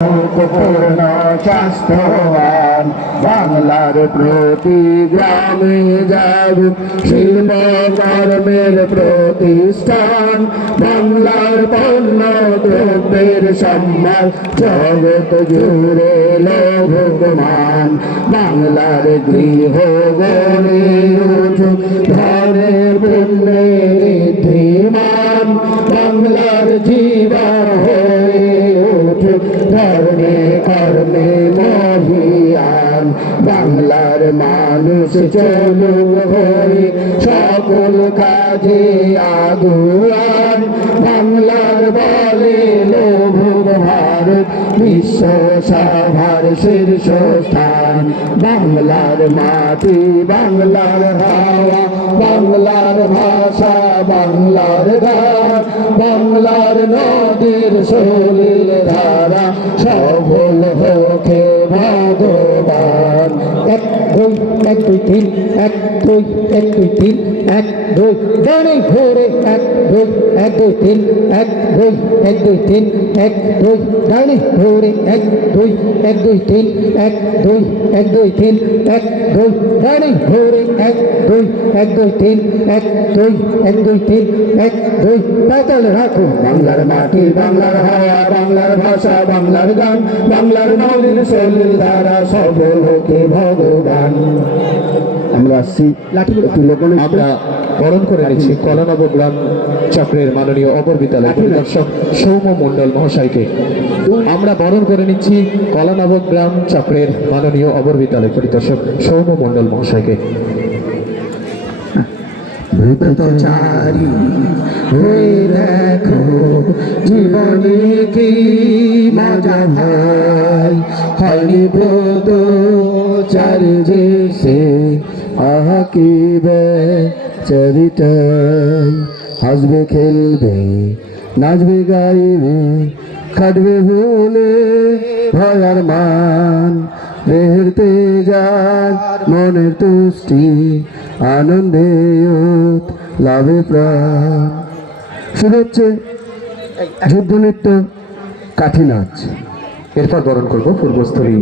পূর্ণ বাংলার প্রতি গ্রামে যাব শিল্প কর্মের প্রতিষ্ঠান। বাংলার পণ্য দ্রব্যের সম্মান জগৎ জুড়ে লোভমান বাংলার গৃহ গড়ে উঠুক ধর্মের পুণ্যের মহিয়ান বাংলার মানুষ চলুক হয়ে সকল কাজে আগুয়ান। বাংলার বলে লোভুক ভারত, বিশ্ব সভার শীর্ষ স্থান। বাংলার মাটি, বাংলার হাওয়া, বাংলার ভাষা, বাংলার গান। বাংলার নদীর সলিল ধারা সফল হোকে ভগবান এক দুই এক দুই তিন এক দুই এক দুই তিন এক দুই গানে ঘোরে এক দুই এক দুই তিন এক দুই এক দুই তিন এক দুই গানে ঘোরে এক দুই এক দুই তিন এক দুই এক দুই তিন এক দুই গানে ঘোরে এক দুই এক দুই তিন এক দুই এক দুই তিন এক দুই পাতাল রাখো বাংলার মাটি বাংলার হাওয়া বাংলার ভাষা বাংলার গান বাংলার নদীর সলিল ধারা সফল হোকে ভগবান। আমরা আসছি একটু লোকন আমরা বরণ করে নিচ্ছি কলানব গ্রাম চক্রের মাননীয় অপর বিদ্যালয় পরিদর্শক সৌম্য মণ্ডল মহাশয়কে। আমরা বরণ করে নিচ্ছি কলানব গ্রাম চক্রের মাননীয় অপর বিদ্যালয় পরিদর্শক সৌম্য মণ্ডল মহাশয়কে। ভূতচারী হয়ে দেখো, জীবনে কি মজা ভাই হয়নি ব্রত, চারি যে সে আহা কি চারিটাই হাসবে, খেলবে, নাচবে, গাইবে খাটবে ভুলে ভয়ার মান। দেহের তেজার মনের তুষ্টি, আনন্দে লাভে প্রাণ। শুরু হচ্ছে যুদ্ধ নৃত্য, কাঠি নাচ। এরপর বরণ করব পূর্বস্থলী।